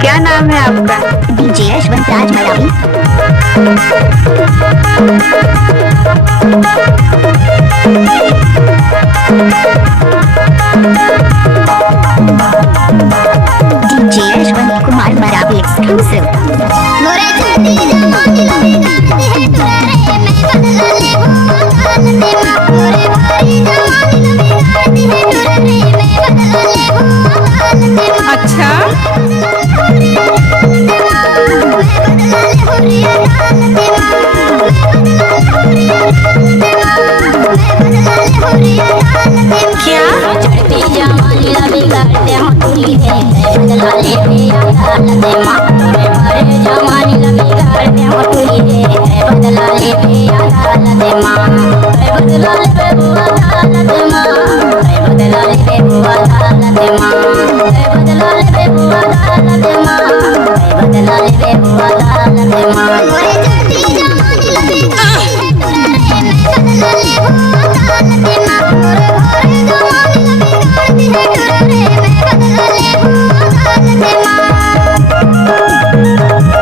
क्या नाम है आपका? DJ Yashwant Raj Marawi. DJ Yashwant Kumar Marawi exclusive. अच्छा, क्या? चढ़ती जवानी बिगड़ते होती है बदला ले हालत माँ तोरे भरे जवानी बिगड़ते होती है बदला ले हालत माँ बदला ले हालत माँ बदला ले हालत माँ बदला ले हालत माँ बदला ले हालत माँ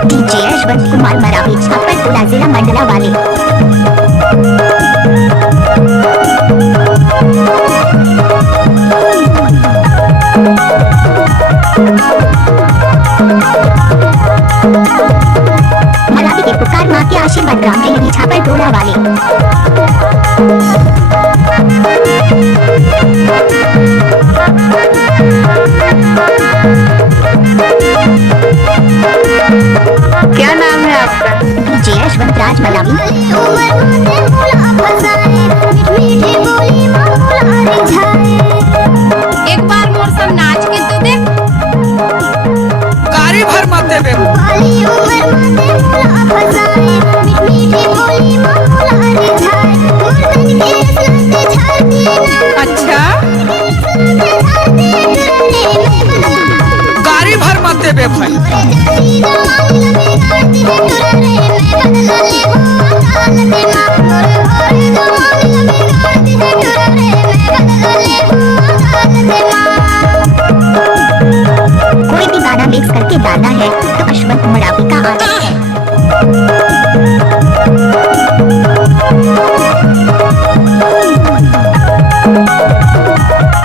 डीजे यशवंत कुमार मरावी छापरपुरा जिला मंडला वाले। मरावी के पुकार माँ के आशीर्वाद ग्राम रहेगी छापरपुरा वाले। क्या नाम है आपका? डीजे यशवंत राज मरावी। एक बार मोर संग नाच के तो देख। गाड़ी भर मत देबे। अच्छा, गाड़ी भर मत देबे भाई। कोई भी गाना मिक्स करके गाना है तो यशवंत मरावी का आदत है।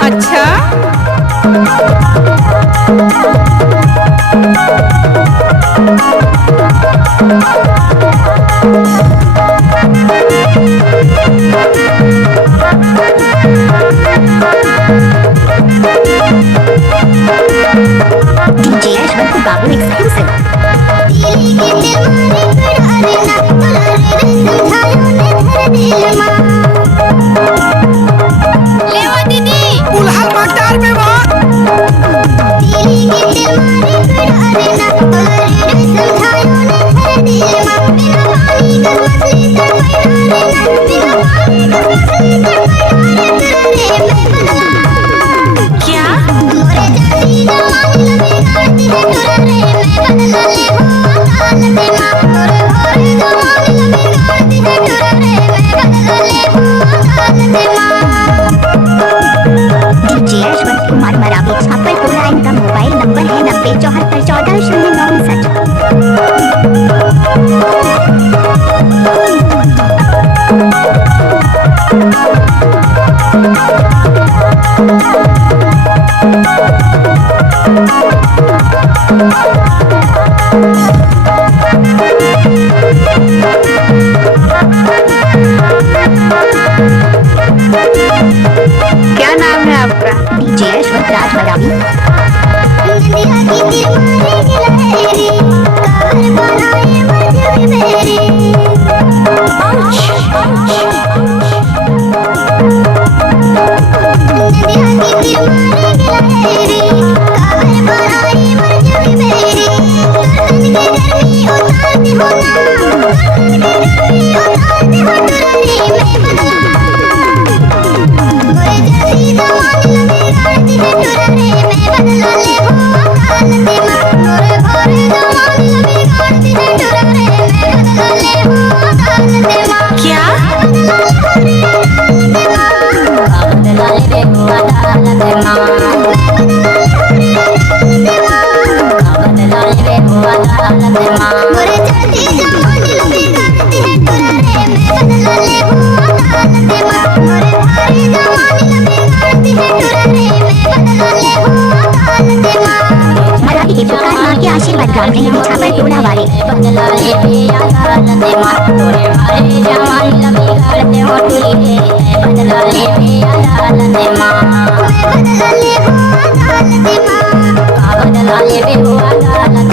अच्छा, डीजे यशवंत बाबू एक्सक्लूसिव। लेवा दीदी। उल्हा मटार में वो क्या? डीजे यशवंत कुमार मरावी छापरपुरा। इनका मोबाइल नंबर है 90 क्या नाम है आपका? डीजे यशवंत राज मरावी। बदला साफ नहीं बिछा पर टोला वाले। बदला ले पिया अदालत माँ तोरे मारे जवानी लगी गाड़ते हो तुझे बदला ले पिया अदालत माँ बदला ले हो अदालत माँ बदला ले हो अदालत